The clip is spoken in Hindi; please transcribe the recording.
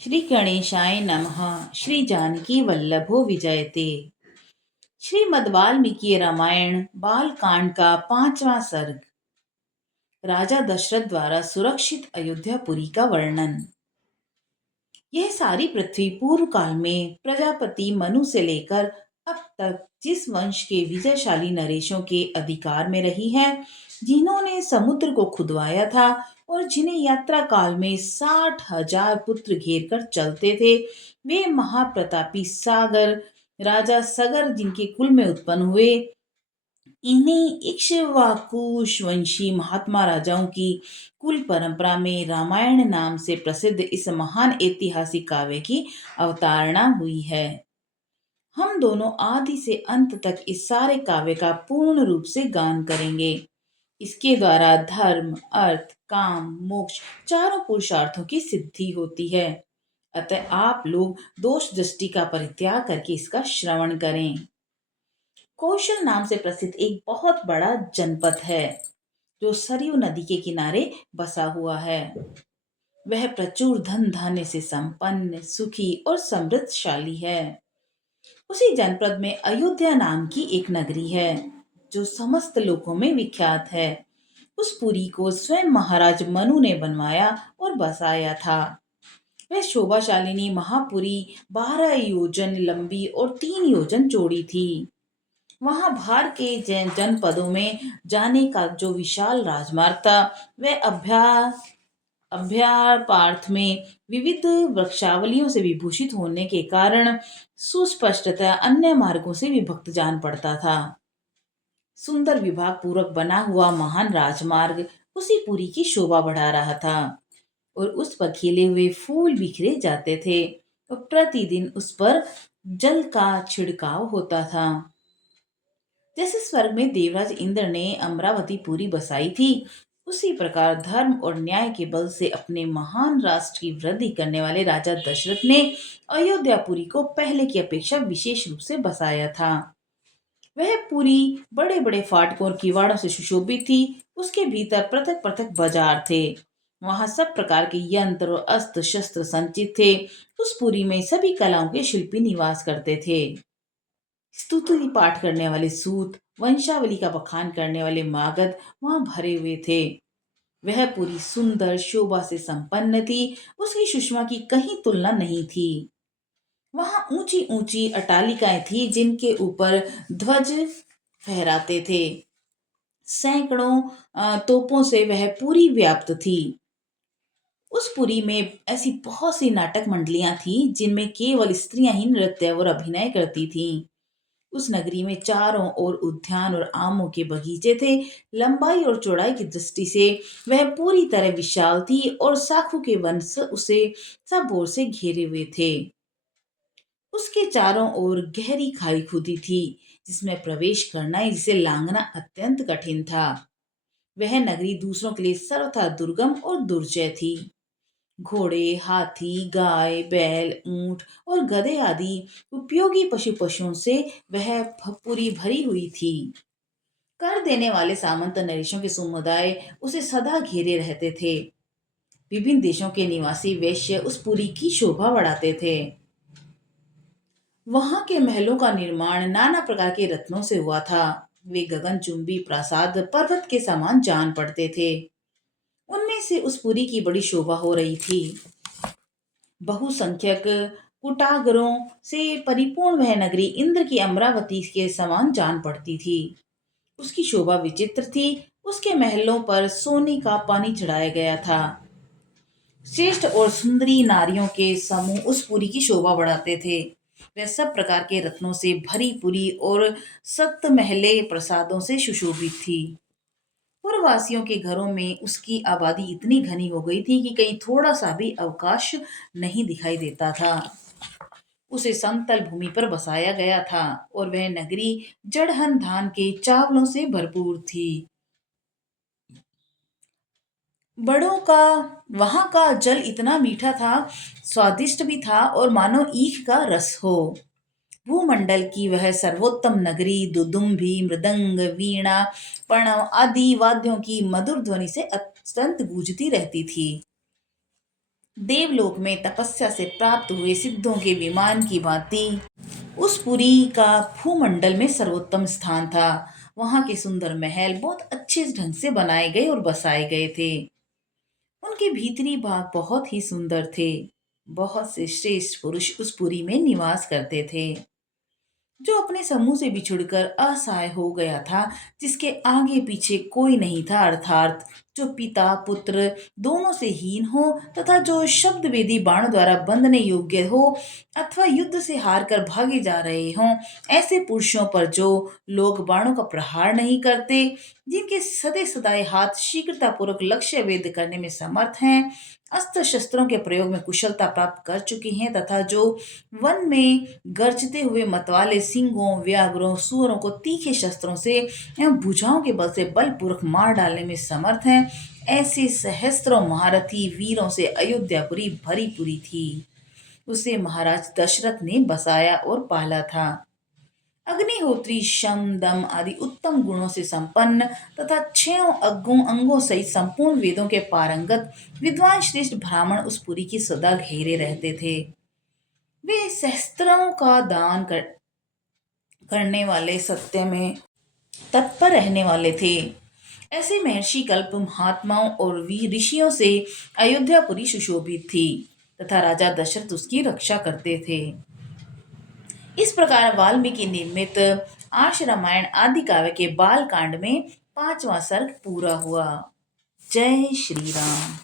श्री गणेशाय नमः। श्री जानकी वल्लभो विजयते। श्रीमद् वाल्मीकि रामायण बालकांड का 5वां सर्ग। राजा दशरथ द्वारा सुरक्षित अयोध्यापुरी का वर्णन। यह सारी पृथ्वी पूर्व काल में प्रजापति मनु से लेकर अब तक जिस वंश के विजयशाली नरेशों के अधिकार में रही है, जिन्होंने समुद्र को खुदवाया था और जिन्हें यात्रा काल में 60,000 पुत्र घेर कर चलते थे, वे महाप्रतापी सागर राजा सगर जिनके कुल में उत्पन्न हुए, इन्हीं इक्ष्वाकुश वंशी महात्मा राजाओं की कुल परंपरा में रामायण नाम से प्रसिद्ध इस महान ऐतिहासिक काव्य की अवतारणा हुई है। हम दोनों आदि से अंत तक इस सारे काव्य का पूर्ण रूप से गान करेंगे। इसके द्वारा धर्म, अर्थ, काम, मोक्ष चारों पुरुषार्थों की सिद्धि होती है। अतः आप लोग दोष दृष्टि का परित्याग करके इसका श्रवण करें। कौशल नाम से प्रसिद्ध एक बहुत बड़ा जनपद है जो सरयू नदी के किनारे बसा हुआ है। वह प्रचुर धन धान्य से संपन्न, सुखी और समृद्धशाली है। उसी जनपद में अयोध्या नाम की एक नगरी है जो समस्त लोकों में विख्यात है। उस पुरी को स्वयं महाराज मनु ने बनवाया और बसाया था। वह शोभाशालिनी महापुरी 12 योजन लंबी और 3 योजन चौड़ी थी। वहां भार के जनपदों में जाने का जो विशाल राजमार्ग था, वह अभ्यापार्थ में विविध वृक्षावलियों से विभूषित होने के कारण सुस्पष्टतः अन्य मार्गों से विभक्त जान पड़ता था। सुंदर विभाग पूर्वक बना हुआ महान राजमार्ग उसी पुरी की शोभा बढ़ा रहा था और उस पर खिले हुए फूल बिखरे जाते थे और प्रतिदिन उस पर जल का छिड़काव होता था। जैसे स्वर्ग में देवराज इंद्र ने अमरावती पुरी बसाई थी, उसी प्रकार धर्म और न्याय के बल से अपने महान राष्ट्र की वृद्धि करने वाले राजा दशरथ ने अयोध्यापुरी को पहले की अपेक्षा विशेष रूप से बसाया था। वह पुरी बड़े बड़े फाटकों और किवाड़ों से सुशोभित थी। उसके भीतर पृथक पृथक बाजार थे। वहां सब प्रकार के यंत्र और अस्त्र शस्त्र संचित थे। उस पुरी में सभी कलाओं के शिल्पी निवास करते थे। स्तुति पाठ करने वाले सूत, वंशावली का बखान करने वाले मागध वहां भरे हुए थे। वह पूरी सुंदर शोभा से संपन्न थी। उसकी सुषमा की कहीं तुलना नहीं थी। वहां ऊंची ऊंची अट्टालिकाएं थी जिनके ऊपर ध्वज फहराते थे। सैकड़ों तोपों से वह पूरी व्याप्त थी। उस पुरी में ऐसी बहुत सी नाटक मंडलियां थी जिनमें केवल स्त्रियां ही नृत्य और अभिनय करती थीं। उस नगरी में चारों ओर उद्यान और आमों के बगीचे थे। लंबाई और चौड़ाई की दृष्टि से वह पूरी तरह विशाल थी और शाखों के वन से उसे सब ओर से घेरे हुए थे। उसके चारों ओर गहरी खाई खुदी थी जिसमें प्रवेश करना जिसे लांघना अत्यंत कठिन था। वह नगरी दूसरों के लिए सर्वथा दुर्गम और दुर्जय थी। घोड़े, हाथी, गाय, बैल, ऊंट और गधे आदि उपयोगी पशुओं से वह पूरी भरी हुई थी। कर देने वाले सामंत नरेशों के समुदाय उसे सदा घेरे रहते थे। विभिन्न देशों के निवासी वैश्य उस पुरी की शोभा बढ़ाते थे। वहां के महलों का निर्माण नाना प्रकार के रत्नों से हुआ था। वे गगनचुंबी प्रासाद पर्वत के समान जान पड़ते थे। उनमें से उस पुरी की बड़ी शोभा हो रही थी। बहुसंख्यक कुटागरों से परिपूर्ण वह नगरी इंद्र की अमरावती के समान जान पड़ती थी। उसकी शोभा विचित्र थी। उसके महलों पर सोने का पानी चढ़ाया गया था। श्रेष्ठ और सुंदरी नारियों के समूह उस पुरी की शोभा बढ़ाते थे। वह सब प्रकार के रत्नों से भरी पुरी और सप्त महले प्रसादों से सुशोभित थी। पूर्ववासियों के घरों में उसकी आबादी इतनी घनी हो गई थी कि कहीं थोड़ा सा भी अवकाश नहीं दिखाई देता था। उसे समतल भूमि पर बसाया गया था और वह नगरी जड़हन धान के चावलों से भरपूर थी। बड़ों का वहां का जल इतना मीठा था, स्वादिष्ट भी था और मानो ईख का रस हो। भूमंडल की वह सर्वोत्तम नगरी दुदुम्भी, मृदंग, वीणा, प्रणव आदि वाद्यों की मधुर ध्वनि से अत्यंत गूंजती रहती थी। देवलोक में तपस्या से प्राप्त हुए सिद्धों के विमान की भांति उस पुरी का भूमंडल में सर्वोत्तम स्थान था। वहां के सुंदर महल बहुत अच्छे ढंग से बनाए गए और बसाए गए थे। उनके भीतरी भाग बहुत ही सुंदर थे। बहुत से श्रेष्ठ पुरुष उस पुरी में निवास करते थे। जो अपने समूह से बिछुड़कर असहाय हो गया था, जिसके आगे पीछे कोई नहीं था, अर्थात जो पिता पुत्र दोनों से हीन हो तथा जो शब्द वेदी बाणों द्वारा बंधने योग्य हो अथवा युद्ध से हार कर भागे जा रहे हों, ऐसे पुरुषों पर जो लोग बाणों का प्रहार नहीं करते, जिनके सदे सदाए हाथ शीघ्रता पूर्वक लक्ष्य वेद करने में समर्थ हैं, अस्त्र शस्त्रों के प्रयोग में कुशलता प्राप्त कर चुके हैं तथा जो वन में गरजते हुए मतवाले सिंहों, व्याघ्रों, सूअरों को तीखे शस्त्रों से एवं भुजाओं के बल से बलपूर्वक मार डालने में समर्थ हैं, ऐसे सहस्त्रों महारथी वीरों से अयोध्यापुरी भरी पुरी थी। उसे महाराज दशरथ ने बसाया और पाला था। अग्निहोत्री शम दम आदि उत्तम गुणों से संपन्न तथा छह अंगों सहित संपूर्ण वेदों के पारंगत विद्वान श्रेष्ठ ब्राह्मण उस पुरी की सदा घेरे रहते थे। वे सहस्त्रों का करने वाले, सत्य में तत्पर रहने वाले थे। ऐसे महर्षि कल्प महात्माओं और वीर ऋषियों से अयोध्यापुरी सुशोभित थी तथा राजा दशरथ उसकी रक्षा करते थे। इस प्रकार वाल्मीकि निर्मित आर्ष रामायण आदि काव्य के बाल कांड में 5वां सर्ग पूरा हुआ। जय श्री राम।